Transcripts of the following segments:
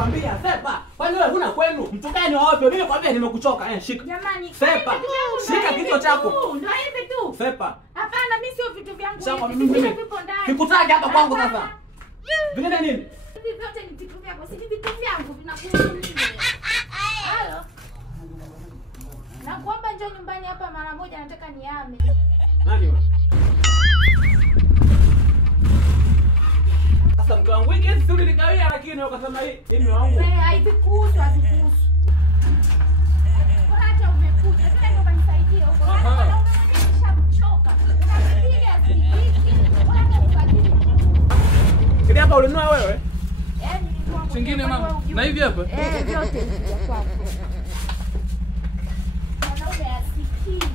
nakwambia sepa. Kwani wewe huna kwenu? Mtu gani wa ovyo? Mimi nakwambia nimekuchoka. Shika. Jamani, Sepa. Shika kichwa chako. Ndio hivi tu. Sepa. Hapana, mimi sio vitu vyangu. Sawa, Hivi vipo ndani. Nikutaki hapa kwangu sasa. Vingine nini? Hivi vyote ni vitu vyako. Si vitu vyangu vinakuhusu mimi. Halo. Nakuomba njoo nyumbani hapa mara moja, nataka nihame. Nani wewe? Sasa mke wangu weekend sio nilikawia, lakini ukasema hii mimi wangu. Wewe haikuhusu, hazikuhusu. Bora hata umekuja, sasa ndio kanisaidie huko. Naona nimeshachoka. Unapiga sikiki. Bora hata ubadili. Kile hapa ulinunua wewe? Nilikuwa Kingine mama. Na hivi hapa? Vyote vya kwako. Mwanaume asikii.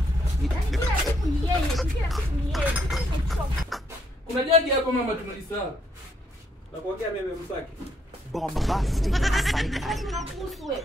Yaani kila siku ni yeye, kila siku ni yeye. Nimechoka. Kuna jagi hapo mama tunalisahau. Nakuongea mimi msaki. Bombastic psycho. Unakuhusu wewe.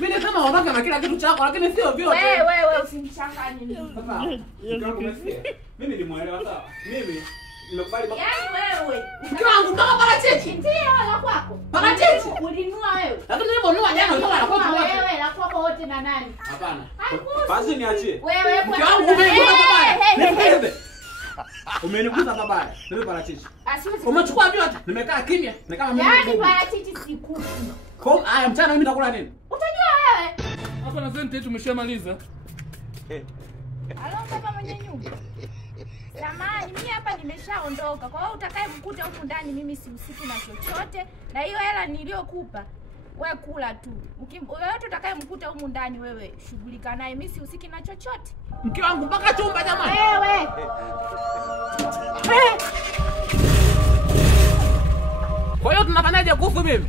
Mimi nasema wabaka na kila kitu chako, lakini sio vyote. Wewe usinichanganye mimi. Sasa, mke wangu umesikia? Mimi nilimwelewa sawa. Mimi nimekubali baba. Yaani wewe. Mke wangu toka parachichi. Ndio la kwako. Parachichi. Ulinunua wewe. Lakini niliponunua jana ulikuwa na kwako wote. Wewe la kwako wote na nani? Hapana. Haikuhusu. Basi niachie. Wewe Mke wangu umenigusa babaya. Nisikilize. Umenigusa babaya. Nipe parachichi. Umechukua vyote. Nimekaa kimya. Ni kama mimi. Yaani parachichi sikupi. Kwa haya mchana mimi nitakula nini? Utajua wewe. Hapa na sente tumeshamaliza. Halo baba mwenye nyumba. Samahani, mimi hapa nimeshaondoka. Kwa hiyo utakayemkuta huku ndani mimi sihusiki na chochote. Na hiyo hela niliyokupa wewe kula tu. Yoyote utakayemkuta humu ndani wewe shughulika naye. Mimi sihusiki na chochote. Mke wangu mpaka chumba jamani. Wewe. Kwa hiyo tunafanyaje kuhusu mimi?